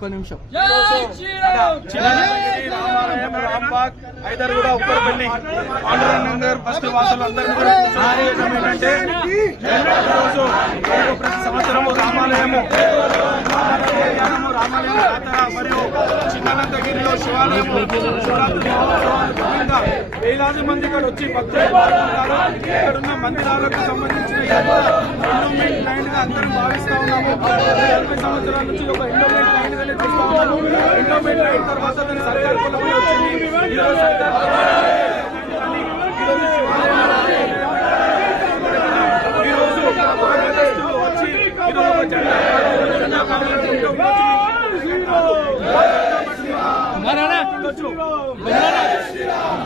ఒక్క నిమిషం. రామాలయం, రాంబాగ్, హైదర్గూడ, ఉప్పరపల్లి, ఆంధ్రనగర్ బస్తీ వాసులందరినీ కూడా ఏంటంటే రోజు ప్రతి సంవత్సరము రామాలయము జాతర మరియు చిన్ననందగిరిలో శివాలయము శివరాత్రి మహోత్సవాలు వేలాది మంది ఇక్కడ వచ్చి భక్తులు పాల్గొంటారు. ఇక్కడున్న మందిరాలకు సంబంధించిన ఎండోమెంట్ లైన్ గా అందరం భావిస్తా ఉన్నాము. 40 సంవత్సరాల నుంచి ఒక ఎండోమెంట్ లైన్ గానే చూస్తా ఉన్నాము. ఎండోమెంట్ లైన్ తర్వాత దాని సర్కార్ పొలంలో వచ్చింది. ఈరోజు వచ్చి ఈరోజు జెండా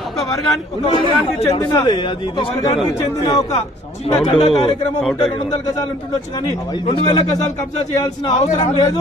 ఒక వర్గానికి చెందిన ఒక చిన్న జెండా కార్యక్రమం ఉంటే 200 గజాలు ఉంటుండొచ్చు, కానీ 2000 గజాలు కబ్జా చేయాల్సిన అవసరం లేదు.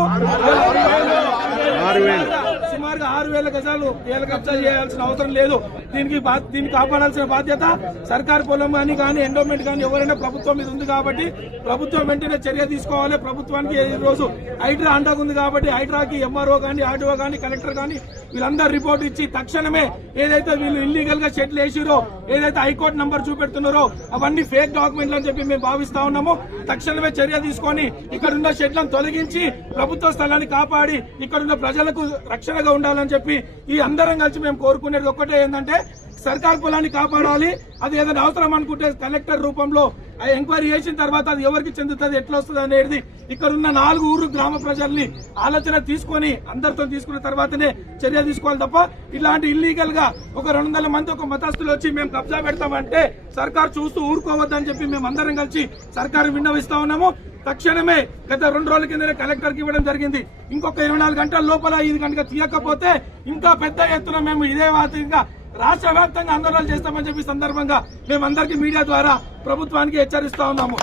సుమారుగా 6000 గజాలు కబ్జా చేయాల్సిన అవసరం లేదు. దీన్ని కాపాడాల్సిన బాధ్యత సర్కార్ పొలం కానీ ఎండోమెంట్ కానీ ఎవరైనా ప్రభుత్వం మీద ఉంది కాబట్టి ప్రభుత్వం వెంటనే చర్య తీసుకోవాలి. ప్రభుత్వానికి ఈ రోజు హైడ్రా అండగుంది కాబట్టి హైడ్రాకి ఎంఆర్ఓ కానీ ఆర్డీఓ కానీ కలెక్టర్ కానీ వీళ్ళందరూ రిపోర్ట్ ఇచ్చి తక్షణమే ఏదైతే వీళ్ళు ఇల్లీగల్ గా షెడ్లు వేసిరో, ఏదైతే హైకోర్టు నంబర్ చూపెడుతున్నారో అవన్నీ ఫేక్ డాక్యుమెంట్లు అని చెప్పి మేము భావిస్తా ఉన్నాము. తక్షణమే చర్య తీసుకొని ఇక్కడున్న షెడ్లను తొలగించి ప్రభుత్వ స్థలాన్ని కాపాడి ఇక్కడున్న ప్రజలకు రక్షణగా ఉండాలని చెప్పి ఈ అందరం కలిసి మేము కోరుకునేది ఒక్కటే ఏంటంటే సర్కార్ పొలాన్ని కాపాడాలి. అది ఏదైనా అవసరం అనుకుంటే కలెక్టర్ రూపంలో ఎంక్వైరీ చేసిన తర్వాత అది ఎవరికి చెందుతుంది, ఎట్లా వస్తుంది అనేది ఇక్కడున్న 4 ఊరు గ్రామ ప్రజల్ని ఆలోచన తీసుకుని అందరితో తీసుకున్న తర్వాతనే చర్య తీసుకోవాలి తప్ప ఇలాంటి ఇల్లీగల్ గా ఒక 200 మంది ఒక మతస్థులు వచ్చి మేము కబ్జా పెడతామంటే సర్కార్ చూస్తూ ఊరుకోవద్దని చెప్పి మేము అందరం కలిసి సర్కారు విన్నవిస్తా ఉన్నాము. తక్షణమే గత 2 రోజుల కిందనే కలెక్టర్ కి ఇవ్వడం జరిగింది. ఇంకొక 24 గంటల లోపల ఇది కనుక తీయకపోతే ఇంకా పెద్ద ఎత్తున మేము ఇదే వాతంగా రాష్ట్ర వ్యాప్తంగా ఆందోళనలు చేస్తామని చెప్పి సందర్భంగా మేమందరికీ మీడియా ద్వారా ప్రభుత్వానికి హెచ్చరిస్తా ఉన్నాము.